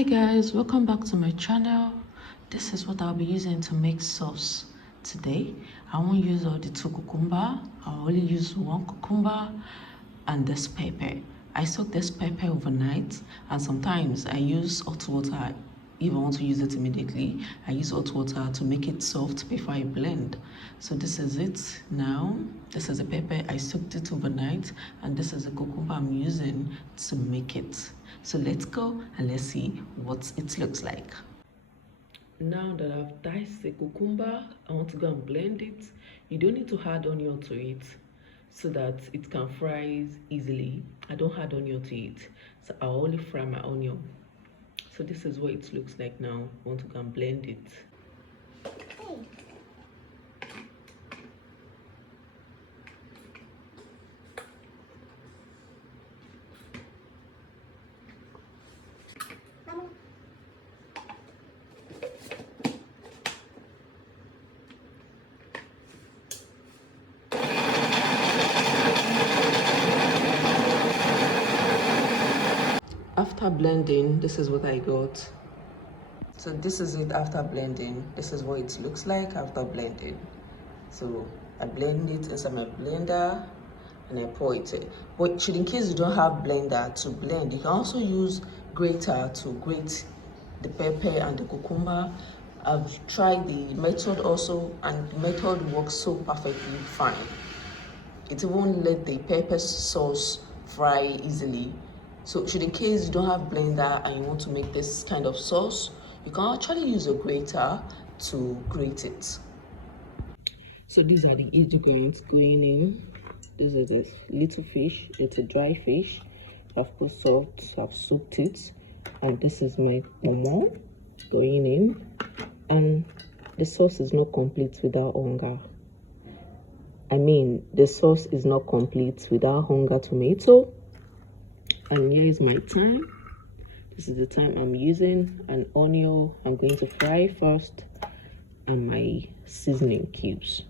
Hi guys, welcome back to my channel. This is what I'll be using to make sauce today. I won't use all the 2 cucumber. I'll only use 1 cucumber and this pepper. I soak this pepper overnight, and sometimes I use hot water. If I want to use it immediately, I use hot water to make it soft before I blend. So this is it now. This is the pepper. I soaked it overnight, and this is the cucumber I'm using to make it. So let's go and let's see what it looks like. Now that I've diced the cucumber, I want to go and blend it. You don't need to add onion to it so that it can fry easily. I don't add onion to it, so I'll only fry my onion. So this is what it looks like now. I want to go and blend it. After blending, this is what I got. So this is it after blending. This is what it looks like after blending. So I blend it inside my blender and I pour it in. But in case you don't have blender to blend, you can also use grater to grate the pepper and the cucumber. I've tried the method also, and the method works so perfectly fine. It won't let the pepper sauce fry easily. So in case you don't have blender and you want to make this kind of sauce, you can actually use a grater to grate it. So these are the ingredients going in. This is a little fish. It's a dry fish. I've put salt, I've soaked it, and this is my momo going in. And the sauce is not complete without hunger. I mean, the sauce is not complete without hunger tomato. And here is my thyme. This is the thyme I'm using. An onion I'm going to fry first, and my seasoning cubes.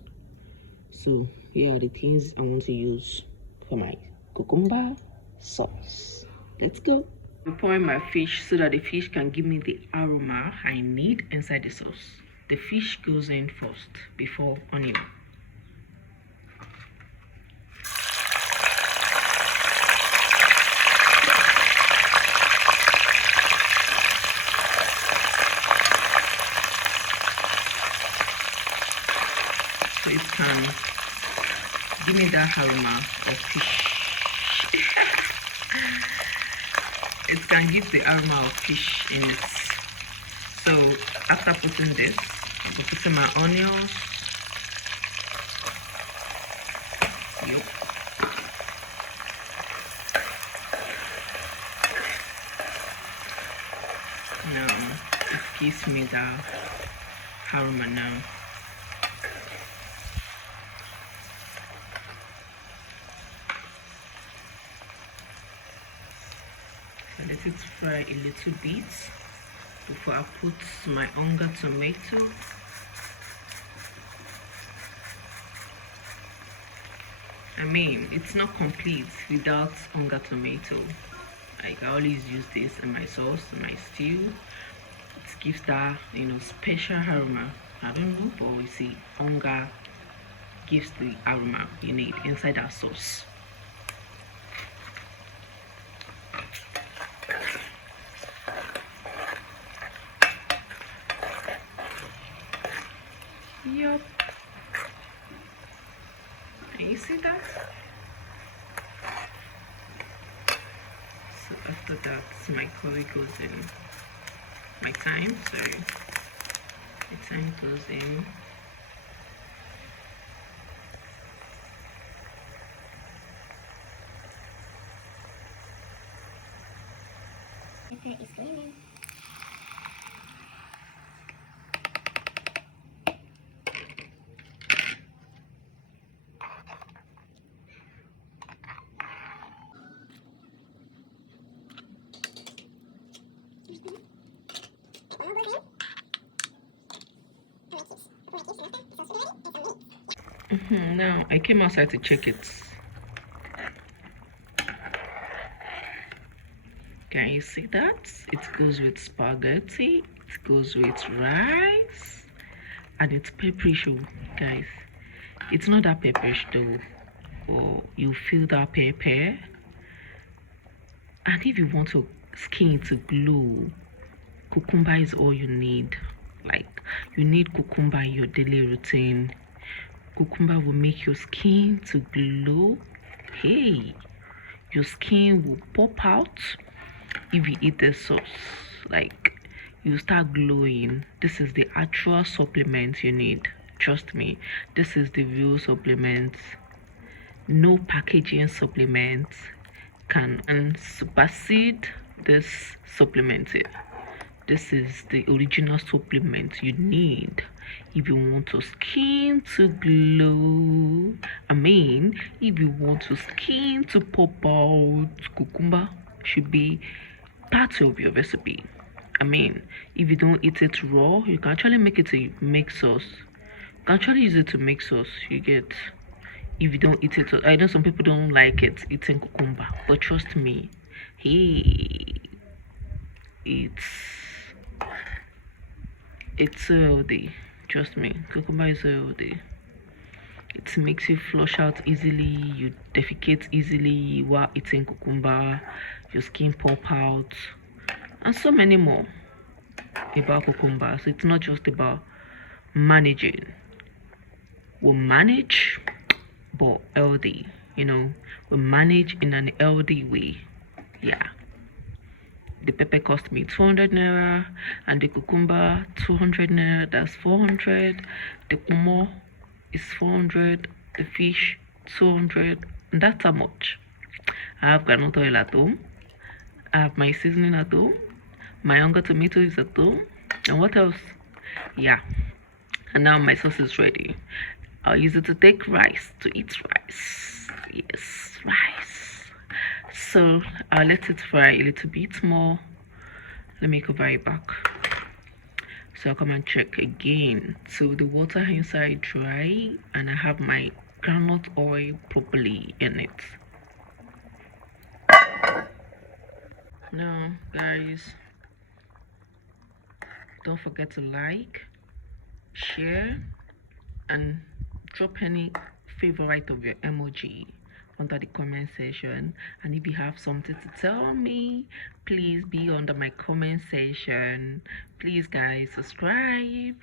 So here are the things I want to use for my cucumber sauce. Let's go. I'm pouring my fish so that the fish can give me the aroma I need inside the sauce. The fish goes in first before onion. So it can give me that aroma of fish. It can give the aroma of fish in it. So after putting this, I'm going to put in my onions. Yep. Now it gives me that aroma now. Let it fry a little bit before I put my onga tomato. I mean, it's not complete without onga tomato. Like, I always use this in my sauce, in my stew. It gives that, special aroma. I don't know, but you see, onga gives the aroma you need inside that sauce. Yup. And you see that? So after that, my curry goes in. My thyme, sorry. My thyme goes in. Pepper is going in. Now I came outside to check it. Can you see that? It goes with spaghetti, it goes with rice, and it's pepperish, guys. It's not that pepperish though, or you feel that pepper. And if you want your skin to glow, cucumber is all you need. Like, you need cucumber in your daily routine. Cucumber will make your skin to glow. Hey, your skin will pop out if you eat the sauce. Like, you start glowing. This is the actual supplement you need. Trust me, this is the real supplement. No packaging supplement can supersede this supplement here. This is the original supplement you need if you want your skin to glow. I mean, if you want your skin to pop out, cucumber should be part of your recipe. I mean, if you don't eat it raw, you can actually make it to make sauce. You can actually use it to make sauce. You get, if you don't eat it, I know some people don't like it eating cucumber, but trust me, hey, it's it's so healthy. Trust me, cucumber is so healthy. It makes you flush out easily, you defecate easily while eating cucumber, your skin pop out, and so many more about cucumber. So it's not just about managing. We'll manage, but healthy. We manage in an healthy way. Yeah. The pepper cost me 200 naira, and the cucumber 200 naira. That's 400. The kumo is 400. The fish 200. And that's how much. I have granola oil at home. I have my seasoning at home. My younger tomato is at home. And what else? Yeah. And now my sauce is ready. I'll use it to take rice, to eat rice. Yes, rice. So I'll let it fry a little bit more. Let me cover it back. So I'll come and check again. So the water inside dry, and I have my groundnut oil properly in it. Now, guys, don't forget to like, share, and drop any favorite of your emoji under the comment section. And if you have something to tell me, please be under my comment section. Please, guys, subscribe.